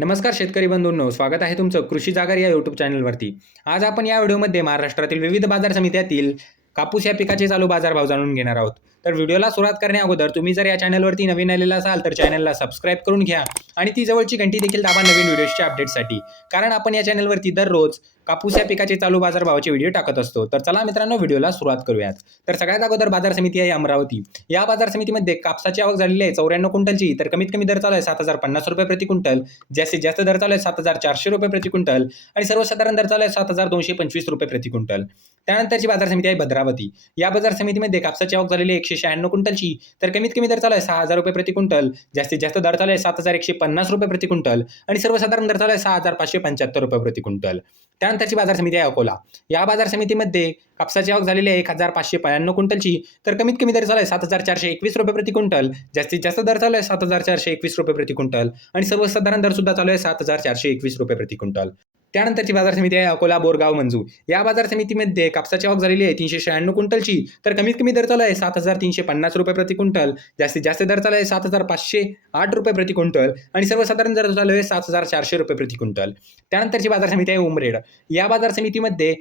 नमस्कार शेतकरी बंधूंनो स्वागत आहे तुमचं कृषी जागर या यूट्यूब चॅनलवरती आज आपण या व्हिडिओमध्ये महाराष्ट्रातील विविध बाजार समित्यातील कापूस या पिकाचे चालू बाजारभाव जाणून घेणार आहोत. तर व्हिडिओला सुरुवात करण्या अगोदर तुम्ही जर या चॅनलवरती नवीन आलेला असाल तर चॅनलला सबस्क्राईब करून घ्या आणि ती जवळची घंटी देखील दाबा नवीन व्हिडिओच्या अपडेटसाठी कारण आपण या चॅनलवरती दररोज कापूस या पिकाचे चालू बाजारभावाचे व्हिडिओ टाकत असतो. तर चला मित्रांनो व्हिडिओला सुरुवात करूयात. तर सगळ्यात अगोदर बाजार समिती आहे अमरावती. या बाजार समितीमध्ये कापसाची आवक झालेली आहे चौऱ्याण्णव क्विंटलची. तर कमीत कमी दर चालू आहे सात हजार पन्नास रुपये प्रति क्विंटल. जास्तीत जास्त दर चालू आहे सात हजार चारशे रुपये प्रति क्विंटल. आणि सर्वसाधारण दर चालू आहे सात हजार दोनशे पंचवीस रुपये प्रति क्विंटल. त्यानंतरची बाजार समिती आहे भद्रावती. या बाजार समितीमध्ये कापसाची आवक झालेली आहे एकशे शहाण्णव क्विंटलची तर कमीत कमी दर चालू आहे सहा हजार रुपये प्रति क्विंटल. जास्तीत जास्त दर चालू आहे सात हजार एकशे पन्नास रुपये प्रति क्विंटल. आणि सर्वसाधारण दर चालू आहे सहा हजार पाचशे पंच्याहत्तर रुपये प्रति क्विंटल. त्यानंतरची बाजार समिती आहे अकोला. या बाजार समितीमध्ये कापसाची आवक झालेली आहे एक हजार पाचशे ब्याण्णव क्विंटलची तर कमीत कमी दर चालू आहे सात हजार चारशे एकवीस रुपये प्रति क्विंटल. जास्तीत जास्त दर चालू आहे सात हजार चारशे एकवीस रुपये प्रति क्विंटल. आणि सर्वसाधारण दर सुद्धा चालू आहे सात हजार चारशे एकवीस रुपये प्रति क्विंटल. त्यानंतरची बाजार समिती आहे अकोला बोरगाव मंजू. या बाजार समितीमध्ये कापसाची आवक झालेली आहे तीनशे शहाण्णव क्विंटलची. तर कमीत कमी दर चालू आहे सात हजार तीनशे पन्नास रुपये प्रति क्विंटल. जास्तीत जास्त दर चालू आहे सात हजार पाचशे आठ रुपये प्रति क्विंटल. आणि सर्वसाधारण दर चालू आहे सात हजार चारशे रुपये प्रति क्विंटल. त्यानंतरची बाजार समिती आहे उमरेड. या बाजार समितीमध्ये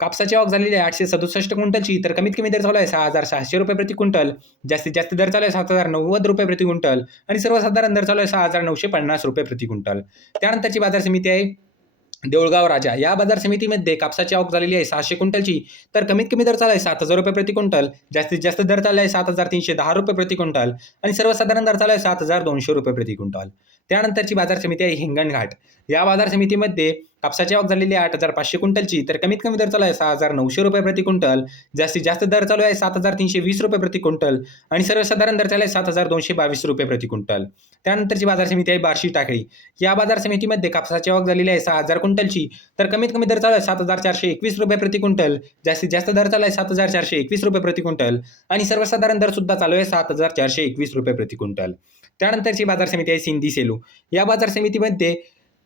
कापसाची आवक झालेली आहे आठशे सदुसष्ट क्विंटलची. तर कमीत कमी दर चालू आहे सहा हजार सहाशे रुपये प्रति क्विंटल. जास्तीत जास्त दर चालू आहे सात हजार नव्वद रुपये प्रति क्विंटल. आणि सर्वसाधारण दर चालू आहे सहा हजार नऊशे पन्नास रुपये प्रति क्विंटल. त्यानंतरची बाजार समिती आहे देऊळगाव राजा. या बाजार समितीमध्ये कापसाची आवक झालेली आहे सहाशे क्विंटलची. तर कमीत कमी दर चालला आहे सात हजार रुपये प्रति क्विंटल. जास्तीत जास्त दर चालला आहे सात हजार तीनशे दहा रुपये प्रति क्विंटल. आणि सर्वसाधारण दर चालू आहे सात हजार दोनशे रुपये प्रति क्विंटल. त्यानंतरची बाजार समिती आहे हिंगणघाट. या बाजार समितीमध्ये कापसाची आवक झालेली आहे आठ हजार पाचशे क्विंटलची. तर कमीत कमी दर चालू आहे सहा हजार नऊशे रुपये प्रति क्विंटल. जास्तीत जास्त दर चालू आहे सात हजार तीनशे वीस रुपये प्रति क्विंटल. आणि सर्वसाधारण दर चालू आहे सात हजार दोनशे बावीस रुपये प्रति क्विंटल. त्यानंतरची बाजार समिती आहे बार्शी टाकळी. या बाजार समितीमध्ये कापसाची आवक झालेली आहे सहा हजार क्विंटलची. तर कमीत कमी दर चालू आहे सात हजार चारशे एकवीस रुपये प्रति क्विंटल. जास्तीत जास्त दर चालू आहे सात हजार चारशे एकवीस रुपये प्रति क्विंटल. आणि सर्वसाधारण दर सुद्धा चालू आहे सात हजार चारशे एकवीस रुपये प्रति क्विंटल. त्यानंतरची बाजार समिती आहे सिंधी सेलू. या बाजार समितीमध्ये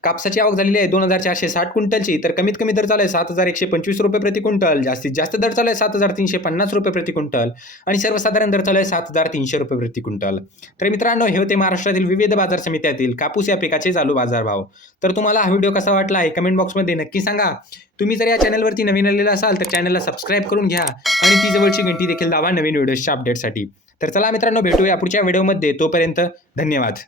कापसाची आवक झालेली आहे दोन हजार चारशे साठ क्विंटलची. तर कमीत कमी दर चालू आहे सात हजार एकशे पंचवीस रुपये प्रति क्विंटल. जास्तीत जास्त दर चालू आहे सात हजार तीनशे पन्नास रुपये प्रति क्विंटल. आणि सर्वसाधारण दर चालू आहे सात हजार तीनशे रुपये प्रति क्विंटल. तर मित्रांनो हे होते महाराष्ट्रातील विविध बाजार समित्यातील कापूस या पिकाचे चालू बाजारभाव. तर तुम्हाला हा व्हिडिओ कसा वाटला आहे कमेंट बॉक्समध्ये नक्की सांगा. तुम्ही जर या चॅनलवरती नवीन आलेला असाल तर चॅनलला सबस्क्राईब करून घ्या आणि ती जवळची घंटी देखील दावा नवीन व्हिडिओच्या अपडेटसाठी तर चला मित्रांनो भेटूया पुढच्या व्हिडिओमध्ये. तोपर्यंत धन्यवाद.